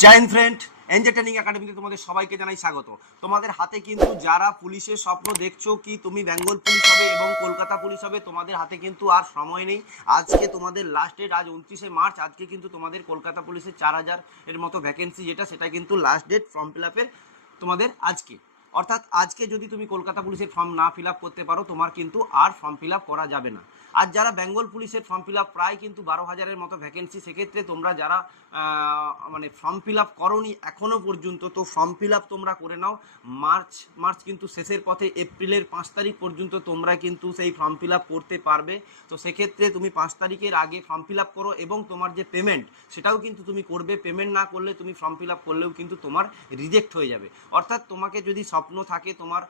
Join friend NJ training একাডেমিতে তোমাদের সবাইকে জানাই স্বাগত। তোমাদের হাতে কিন্তু যারা পুলিশের স্বপ্ন দেখছ কি তুমি বেঙ্গল পুলিশ হবে এবং কলকাতা পুলিশ হবে, তোমাদের হাতে কিন্তু আর সময় নেই। আজকে তোমাদের লাস্ট ডেট আজ উনত্রিশে মার্চ, আজকে কিন্তু তোমাদের কলকাতা পুলিশের চার হাজার এর মতো ভ্যাকেন্সি যেটা, সেটা কিন্তু লাস্ট ডেট ফর্ম ফিল আপের তোমাদের আজকে। অর্থাৎ আজকে যদি তুমি কলকাতা পুলিশের ফর্ম না ফিল করতে পারো, তোমার কিন্তু আর ফর্ম ফিল করা যাবে না। আর যারা বেঙ্গল পুলিশের ফর্ম ফিল প্রায় কিন্তু বারো হাজারের মতো ভ্যাকেন্সি সেক্ষেত্রে তোমরা যারা মানে ফর্ম ফিল আপ করনি এখনও পর্যন্ত, তো ফর্ম ফিল আপ তোমরা করে নাও। মার্চ মার্চ কিন্তু শেষের পথে এপ্রিলের পাঁচ তারিখ পর্যন্ত তোমরা কিন্তু সেই ফর্ম ফিল আপ করতে পারবে। তো সেক্ষেত্রে তুমি পাঁচ তারিখের আগে ফর্ম ফিল আপ করো এবং তোমার যে পেমেন্ট সেটাও কিন্তু তুমি করবে। পেমেন্ট না করলে তুমি ফর্ম ফিল আপ করলেও কিন্তু তোমার রিজেক্ট হয়ে যাবে। অর্থাৎ তোমাকে যদি স্বপ্ন থাকে তোমার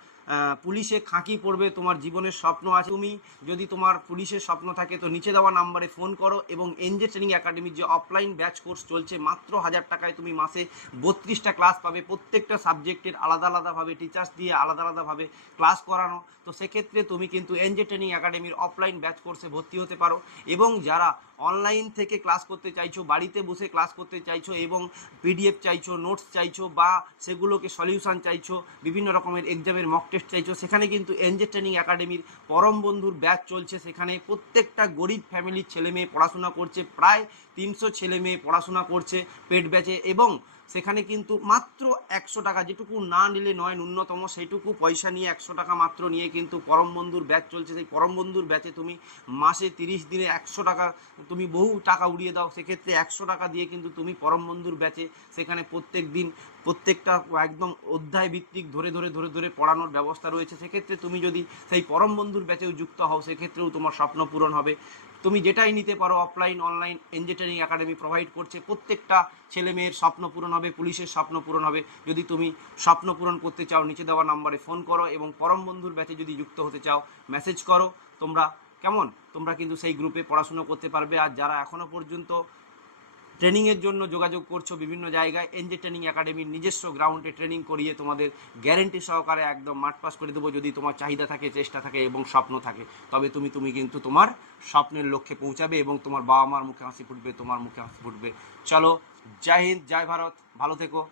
পুলিশে খাঁকি পড়বে, তোমার জীবনের স্বপ্ন আছে। তুমি যদি তোমার পুলিশের স্বপ্ন থাকে, তো নিচে দেওয়া নাম্বারে ফোন করো এবং এনজে ট্রেনিং একাডেমির যে অফলাইন ব্যাচ কোর্স চলছে, মাত্র হাজার টাকায় তুমি মাসে বত্রিশটা ক্লাস পাবে। প্রত্যেকটা সাবজেক্টের আলাদা আলাদাভাবে টিচার্স দিয়ে আলাদা আলাদাভাবে ক্লাস করানো। তো সেক্ষেত্রে তুমি কিন্তু এনজে ট্রেনিং একাডেমির অফলাইন ব্যাচ কোর্সে ভর্তি হতে পারো এবং যারা অনলাইন থেকে ক্লাস করতে চাইছো, বাড়িতে বসে ক্লাস করতে চাইছো এবং পিডিএফ চাইছো নোটস চাইছো বা সেগুলোকে সলিউশন চাইছো, বিভিন্ন রকমের এক্সামের মক টেস্ট চাইছো, সেখানে কিন্তু এনজে ট্রেনিং একাডেমির পরম বন্ধুর ব্যাচ চলছে। সেখানে প্রত্যেকটা গরিব ফ্যামিলির ছেলে মেয়ে পড়াশোনা করছে, প্রায় তিনশো ছেলে মেয়ে পড়াশোনা করছে পেট ব্যাচে এবং সেখানে কিন্তু মাত্র একশো টাকা, যেটুকু না নিলে নয়, ন্যূনতম সেইটুকু পয়সা নিয়ে একশো টাকা মাত্র নিয়ে কিন্তু পরম বন্ধুর ব্যাচ চলছে। সেই পরম বন্ধুর ব্যাচে তুমি মাসে তিরিশ দিনে একশো টাকা, তুমি বহু টাকা উড়িয়ে দাও। সেক্ষেত্রে একশো টাকা দিয়ে কিন্তু তুমি পরম বন্ধুর ব্যাচে সেখানে প্রত্যেক দিন প্রত্যেকটা একদম অধ্যায় ভিত্তিক ধরে ধরে ধরে ধরে পড়ানোর ব্যবস্থা রয়েছে। সেক্ষেত্রে তুমি যদি সেই পরম বন্ধুর ব্যাচেও যুক্ত হও, সেক্ষেত্রেও তোমার স্বপ্ন পূরণ হবে। তুমি যেটাই নিতে পারো offline online engineering academy provide করছে, প্রত্যেকটা ছেলে মেয়ের স্বপ্ন পূরণ হবে, পুলিশের স্বপ্ন পূরণ হবে। যদি তুমি স্বপ্ন পূরণ করতে চাও, নিচে দেওয়া নাম্বারে ফোন করো এবং পরম বন্ধুর ব্যাচে যদি যুক্ত হতে চাও মেসেজ করো। তোমরা কেমন? তোমরা কিন্তু সেই গ্রুপে পড়াশুনো করতে পারবে। আর যারা এখনও পর্যন্ত ট্রেনিংয়ের জন্য যোগাযোগ করছ বিভিন্ন জায়গায় এনজে ট্রেনিং একাডেমির নিজস্ব গ্রাউন্ডে ট্রেনিং করিয়ে তোমাদের গ্যারেন্টি সহকারে একদম মাঠ পাস করে দেবো যদি তোমার চাহিদা থাকে, চেষ্টা থাকে এবং স্বপ্ন থাকে। তবে তুমি তুমি কিন্তু তোমার স্বপ্নের লক্ষ্যে পৌঁছাবে এবং তোমার বাবা মার মুখে হাসি ফুটবে, তোমার মুখে হাসি ফুটবে। চলো, জয় হিন্দ, জয় ভারত, ভালো থেকো।